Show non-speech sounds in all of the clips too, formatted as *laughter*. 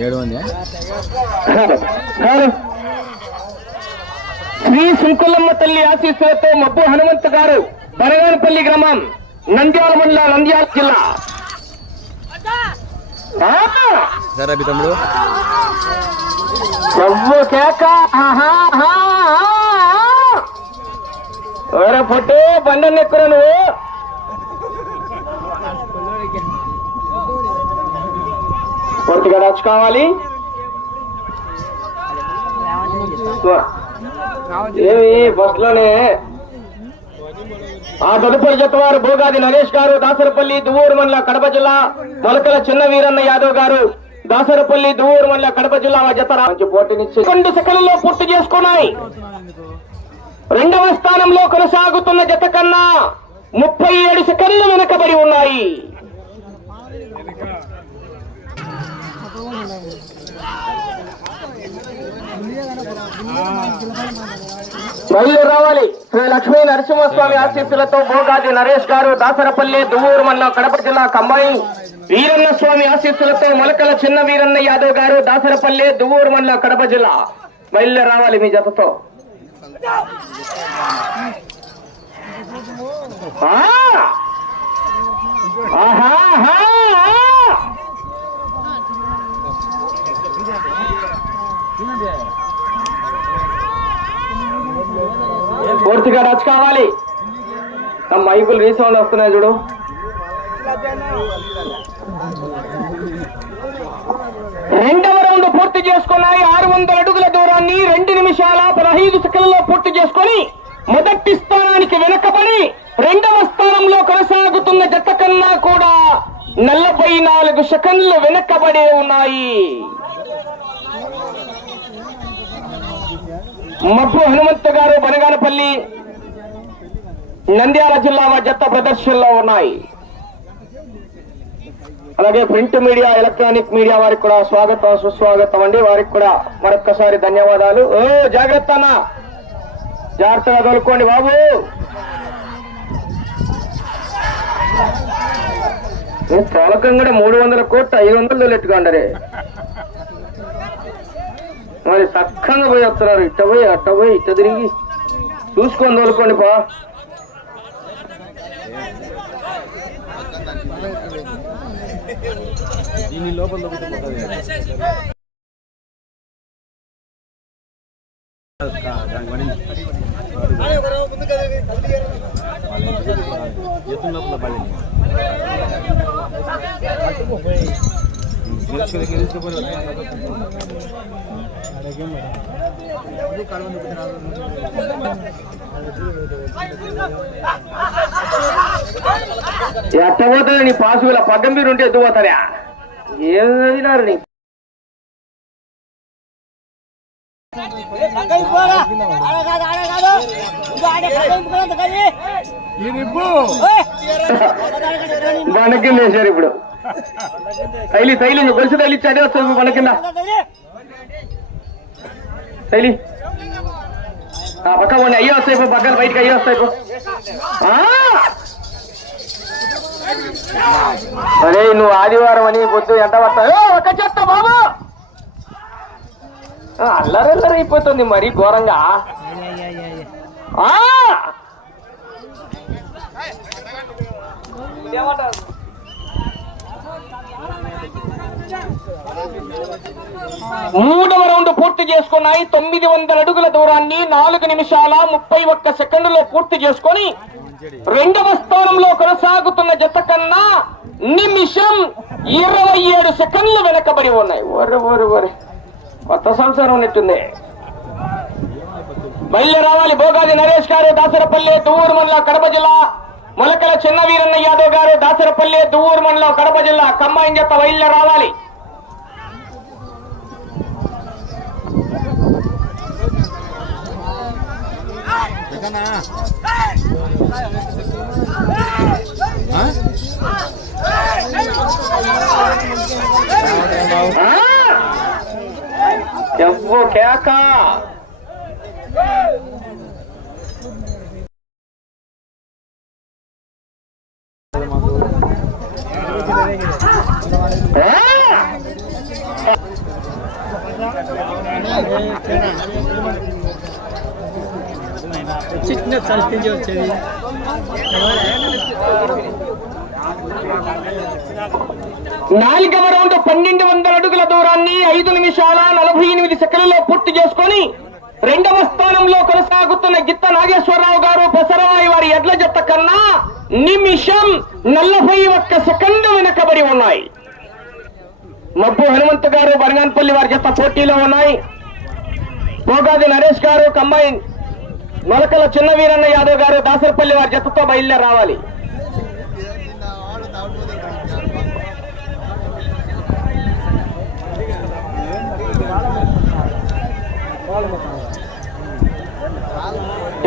ఏడు మంది శ్రీ సుంకులమ్మ తల్లి ఆశీస్సులతో మబ్బు హనుమంత్ గారు బనగానపల్లి గ్రామం నంద్యాల మండల నంద్యాల జిల్లా! సరే తమ్ముడు. కేక. ఆహా. ఓరే పొట్టే బండని ఎక్కురా నువ్వు? పూర్తిగా డచ్ కావాలి ఏమి బస్లోనే ఆ తదుపరి జత వారు భోగాది నరేష్ గారు దాసరపల్లి దువ్వూరు మండల కడప జిల్లా మొలకల చిన్న వీరన్న యాదవ్ గారు దాసరపల్లి దువ్వూరు మండల కడప జిల్లా జత రా- మంచి పోటీనిచ్చి రెండు సెకండ్లో పూర్తి చేసుకున్నాయి. రెండవ స్థానంలో కొనసాగుతున్న జత కన్నా ముప్పై ఏడు సెకండ్లు వెనుకబడి ఉన్నాయి. మళ్ళీ రావాలి. శ్రీ లక్ష్మీ నరసింహస్వామి ఆశీస్సులతో భోగాది నరేష్ గారు దాసరపల్లి దువ్వూరు మండలం కడప జిల్లా కంబాయి వీరన్న స్వామి ఆశీస్సులతో మొలకల చిన్న వీరన్న యాదవ్ గారు దాసరపల్లి దువ్వూరు మండలం కడప జిల్లా. మళ్ళీ రావాలి మీ జతతో. పూర్తిగా రచ్ కావాలి. మైకులు రీసౌండ్ వస్తున్నాయి చూడు. రెండవ రౌండ్ పూర్తి చేసుకున్నాయి. ఆరు వందల అడుగుల దూరాన్ని రెండు నిమిషాల పదహైదు సెకండ్లో పూర్తి చేసుకొని మొదటి స్థానానికి వెనకబడి రెండవ స్థానంలో కొనసాగుతున్న జత కన్నా కూడా నలభై నాలుగు సెకండ్లు వెనకబడే ఉన్నాయి. మబ్బు హనుమంతు గారు బనగానపల్లి నంద్యాల జిల్లా మా జత ప్రదర్శనలో ఉన్నాయి. అలాగే ప్రింట్ మీడియా ఎలక్ట్రానిక్ మీడియా వారికి కూడా స్వాగతం సుస్వాగతం అండి. వారికి కూడా మరొక్కసారి ధన్యవాదాలు. ఓ జాగ్రత్త అన్న. జాగ్రత్తగా తోలుకోండి బాబు. ఏ తోలకం కూడా మూడు వందల కోట్లు ఐదు వందలు తోలెట్టుకోండరే మరి సక్కంగా పోయి వస్తున్నారు. ఇట్ట పోయి అట్ట పోయి ఇట్ట తిరిగి. చూసుకొని తోలుకోండి పా. దీని లోపల ఎత్తు లోపల పడింది ఎట్ట పోతుంది నీ పాసు ఇలా పగ్గం మీరు ఉంటే ఎత్తు పోతారా ఏం చదివినారు నీ బండ కింద వేశారు ఇప్పుడు. తైలి తైలి నువ్వు గొలుసు తైలి ఇచ్చి అదే వస్తుంది బండ కింద శైలి. ఆ పక్క పోండి అయ్యో వస్తాయి పక్కన బయటకు అయ్యో వస్తాయి అరే నువ్వు ఆదివారం అని పొద్దు ఎంత పడతావు? ఒక చెత్త బాబు! అల్లరల్లర అయిపోతుంది మరి ఘోరంగా. ఏమంటారు? మూడవ రౌండ్ పూర్తి చేసుకున్నాయి. తొమ్మిది వందల అడుగుల దూరాన్ని నాలుగు నిమిషాల ముప్పై ఒక్క సెకండ్లో పూర్తి చేసుకొని రెండవ స్థానంలో కొనసాగుతున్న జత కన్నా నిమిషం ఇరవై ఏడు సెకండ్లు వెనకబడి ఉన్నాయి. ఒరే ఒరే ఒరే. కొత్త సంసారం ఉన్నట్టుంది. బయలుదేరావాలి భోగాది నరేష్ గారు దాసరపల్లి తువ్వూరు మండల కడప జిల్లా మొలకల చిన్న వీరన్న యాదవ్ గారు దాసరపల్లి దువ్వూరు మండలం కడప జిల్లా కంబాయిన్ జత బయలుదేరావాలి చెప్పు కేక! చిన్న సల్పించి వచ్చేది నాలుగవ రౌండ్ పన్నెండు వందల అడుగుల దూరాన్ని ఐదు నిమిషాల నలభై ఎనిమిది సెకండ్లలో పూర్తి చేసుకొని రెండవ స్థానంలో కొనసాగుతున్న గిత్త నాగేశ్వరరావు గారు పెసరవాయి వారి ఎడ్ల జత కన్నా నిమిషం నలభై ఒక్క సెకండ్ వెనకబడి ఉన్నాయి. మబ్బు హనుమంత్ గారు బనగాన్పల్లి వారి జత పోటీలో ఉన్నాయి. పోగాది నరేష్ గారు కంబైన్ మొలకల చిన్న వీరన్న యాదవ్ గారు దాసరపల్లి వారి జతతో బయలుదేరి రావాలి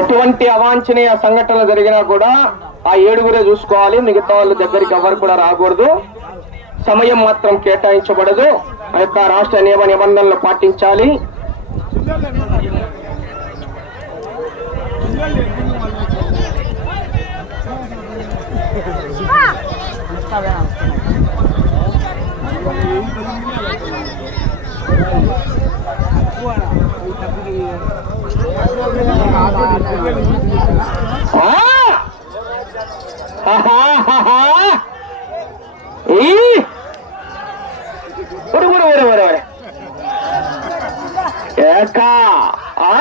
ఎటువంటి అవాంఛనీయ సంఘటనలు జరిగినా కూడా ఆ ఏడుగురే చూసుకోవాలి. మిగతా వాళ్ళ దగ్గరికి ఎవరు కూడా రాకూడదు. సమయం మాత్రం కేటాయించబడదు ఆ యొక్క రాష్ట్ర నియమ నిబంధనలు పాటించాలి *laughs* ఆ! ఆహాహాహా! ఈ! ఒరు, ఒరు, ఒరు, ఒరు, ఒరు. ఏకా! ఆ!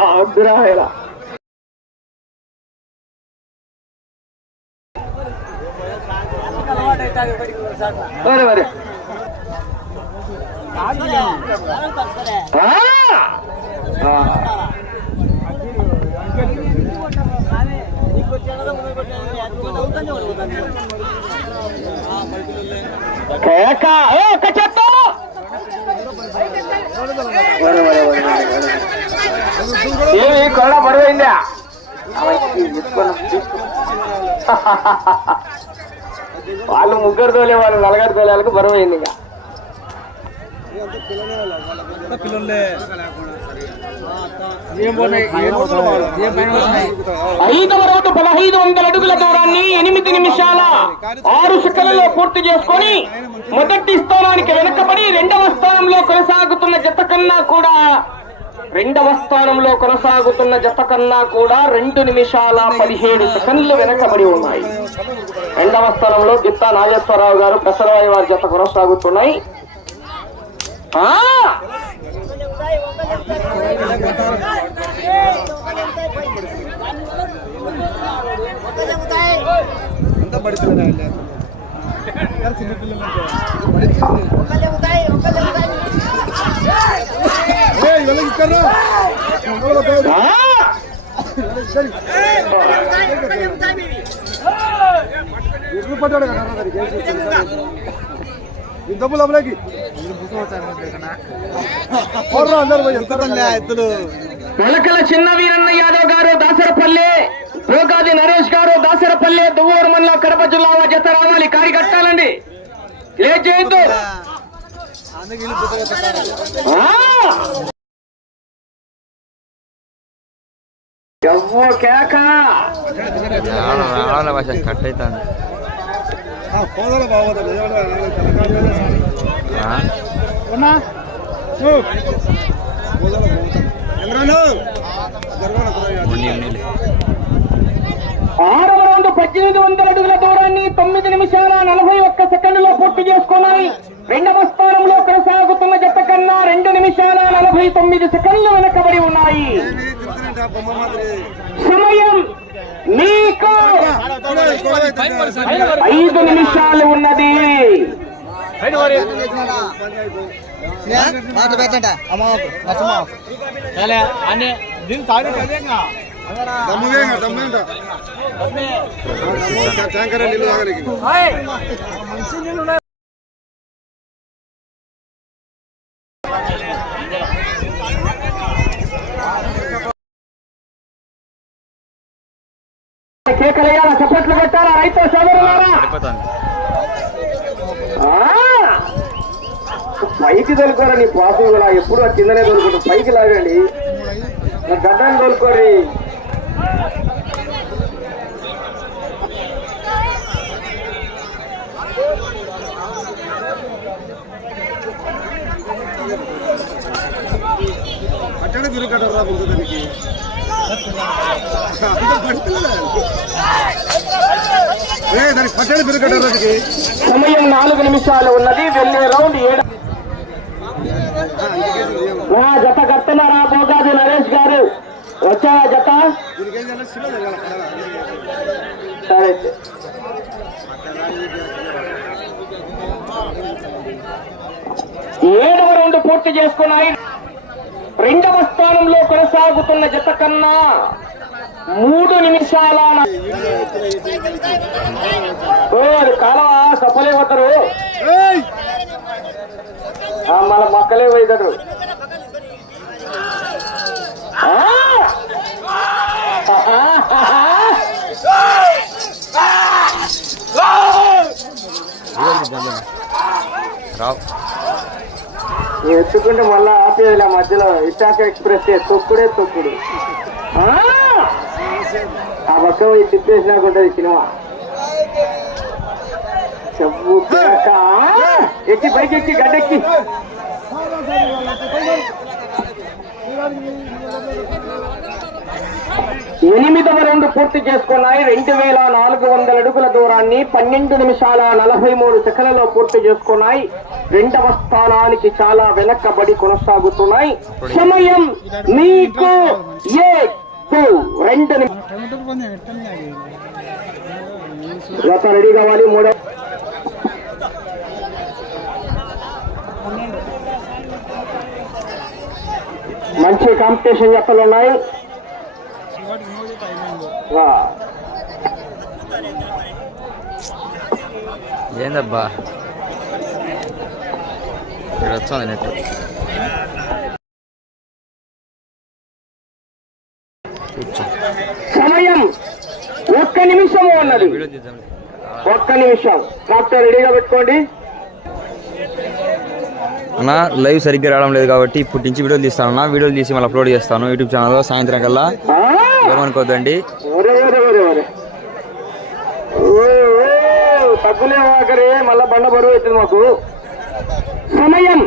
యాదురా ఇలా. ఒరు, ఒరు. ఆ! ఆ. కేక ఏ ఒక్క చెత్త ఏమి కొడ పడిపోయిందా? వాళ్ళు ముగ్గురు తోలే వాళ్ళు నలగరు తోలే వాళ్ళకి బరువు అయింది ఐదవ పదహైదు వందల అడుగుల దూరాన్ని ఎనిమిది నిమిషాల ఆరు సెకండ్లలో పూర్తి చేసుకొని మొదటి స్థానానికి వెనకబడి రెండవ స్థానంలో కొనసాగుతున్న జత కన్నా కూడా రెండవ స్థానంలో కొనసాగుతున్న జత కన్నా కూడా రెండు నిమిషాల పదిహేడు సెకండ్లు వెనకబడి ఉన్నాయి. రెండవ స్థానంలో గిత్తా నాగేశ్వరరావు గారు ప్రసరవాయి వారి జత కొనసాగుతున్నాయి. ఆ! ఆ! ఎదురు పడ్డాడు కదా ఈ డబ్బులు అమలకి. అందరు పోయి ఎత్తులు మొలకల చిన్న వీరన్న యాదవ్ గారు దాసరపల్లె రోగాది నరేష్ గారు దాసరపల్లె దువ్వూరు మండలం కడప జిల్లా జత రావాలి కారి కట్టాలండి లేట్ ఎవ్వో కేక ఆడల భాష కట్ ఆరవ రౌండ్ పద్దెనిమిది వందల అడుగుల దూరాన్ని తొమ్మిది నిమిషాల నలభై ఒక్క సెకండ్లో పూర్తి చేసుకున్నాయి. రెండవ స్థానంలో కొనసాగుతున్న జత కన్నా రెండు నిమిషాల నలభై తొమ్మిది సెకండ్లు వెనకబడి ఉన్నాయి. సమయం మీకు ఐదు నిమిషాలు ఉన్నది. ట్యాంకర్ నీళ్ళు కేకలయ్యారా? చప్పట్లు కొట్టారా? రైతు సోదరులారా! పైకి తోలుకోరా నీ పాసు కూడా. ఎప్పుడు ఆ కిందనే తోలుకుంటు? పైకి లాగండి. నా గడ్డాన్ని దానికి? సమయం నాలుగు నిమిషాలు ఉన్నది వెళ్ళే రౌండ్ ఏడు నా జత కడుతున్నారా పోగాది నరేష్ గారు వచ్చావా జత సరే ఏడు రౌండ్ పూర్తి చేసుకున్నాయి. కొనసాగుతున్న జత కన్నా మూడు నిమిషాల అది కాలవా సఫలే పోతారు మన మక్కలే పోయితాడు ఆ! రావు. ఎత్తుకుంటే మళ్ళా ఆపేది మధ్యలో. విశాఖ ఎక్స్ప్రెస్ తొక్కుడే తొక్కుడు. ఆ! పక్క పోయి తిప్పేసినా ఉంటుంది సినిమా. చెప్పు ఎక్కి పైకి ఎక్కి గడ్డెక్కి. ఎనిమిదవ రెండు పూర్తి చేసుకున్నాయి. రెండు వేల నాలుగు వందల అడుగుల దూరాన్ని పన్నెండు నిమిషాల నలభై మూడు సెకండ్లలో పూర్తి చేసుకున్నాయి. రెండవ స్థానానికి చాలా వెనక్కబడి కొనసాగుతున్నాయి. సమయం మీకు ఏ రెండు గత రెడీ కావాలి. మూడో మంచి కాంపిటీషన్ జతలు ఉన్నాయి. ఏందబ్బా? ఇక్కడ వచ్చింది నెట్ సమయం ఒక్క నిమిషం ఉన్నది. ఒక్క నిమిషం. డాక్టర్ రెడీగా పెట్టుకోండి. అన్న లైవ్ సరిగ్గా రావడం లేదు కాబట్టి ఇప్పుడు నుంచి వీడియోలు తీస్తాను అన్న వీడియోలు తీసి మళ్ళీ అప్లోడ్ చేస్తాను. యూట్యూబ్ ఛానల్లో సాయంత్రం కల్లా! ఏమనుకోద్దండి ఒరే ఒరే ఒరే ఒరే ఓ, డబ్బులే ఆఖరి మళ్ళా బండ బరువు అవుతుంది మాకు. సమయం.